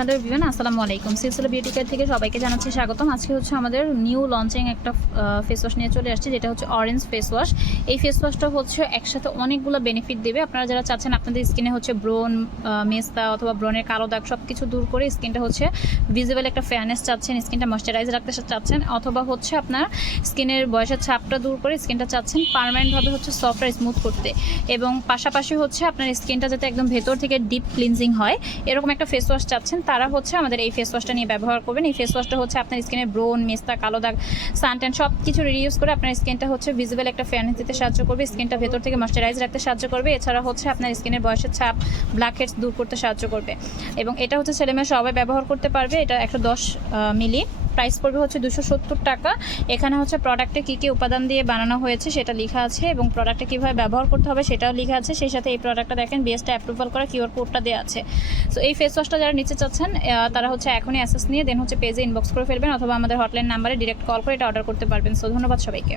Hello everyone, আসসালামু আলাইকুম। সিলসিলা beauty care থেকে সবাইকে জানাচ্ছি স্বাগতম। আজকে হচ্ছে আমাদের নিউ লঞ্চিং একটা ফেস ওয়াশ নিয়ে চলে আসছে, যেটা হচ্ছে অরেঞ্জ ফেস ওয়াশ। এই ফেস ওয়াশটা হচ্ছে একসাথে অনেকগুলো বেনিফিট দেবে। আপনারা যারা চাচ্ছেন আপনাদের স্কিনে হচ্ছে ব্রণ, মেস্তা অথবা ব্রণের কালো দাগ সব কিছু দূর করে স্কিনটা হচ্ছে ভিজিবল একটা ফেয়ারনেস চাচ্ছেন, স্কিনটা ময়শ্চারাইজ রাখতে চাচ্ছেন, অথবা হচ্ছে আপনার স্কিনের বয়সের ছাপটা দূর করে স্কিনটা চাচ্ছেন পার্মানেন্টভাবে হচ্ছে সফট আর স্মুথ করতে, এবং পাশাপাশি হচ্ছে আপনার স্কিনটা যাতে একদম ভেতর থেকে ডিপ ক্লিনজিং হয় এরকম একটা ফেস ওয়াশ চাচ্ছেন, তারা হচ্ছে আমাদের এই ফেস ওয়াশটা নিয়ে ব্যবহার করবেন। এই ফেস ওয়াশটা হচ্ছে আপনার স্কিনের ব্রণ, মেস্তা, কালো দাগ, সানট্যান সব কিছু রিডিউস করে আপনার স্কিনটা হচ্ছে ভিজিবল একটা ফেয়ারনেস দিতে সাহায্য করবে, স্কিনটা ভেতর থেকে ময়শ্চারাইজ রাখতে সাহায্য করবে। এছাড়া হচ্ছে আপনার স্কিনের বয়সের ছাপ, ব্ল্যাক হেডস দূর করতে সাহায্য করবে, এবং এটা হচ্ছে ছেলেমেয়ে সবাই ব্যবহার করতে পারবে। এটা 110 মিলি, প্রাইস পড়বে হচ্ছে 270 টাকা। এখানে হচ্ছে প্রোডাক্টে কী কী উপাদান দিয়ে বানানো হয়েছে সেটা লেখা আছে, এবং প্রোডাক্টে কীভাবে ব্যবহার করতে হবে সেটাও লেখা আছে। সেই সাথে এই প্রোডাক্টটা দেখেন বিএসটা অ্যাপ্রুভাল করা কিউআর কোডটা দেওয়া আছে। সো এই ফেস ওয়াশটা যারা নিতে চাচ্ছেন তারা হচ্ছে এখনই অ্যাসেস নিয়ে দেন হচ্ছে পেজে ইনবক্স করে ফেলবেন, অথবা আমাদের হটলাইন নাম্বারে ডিরেক্ট কল করে এটা অর্ডার করতে পারবেন। সো ধন্যবাদ সবাইকে।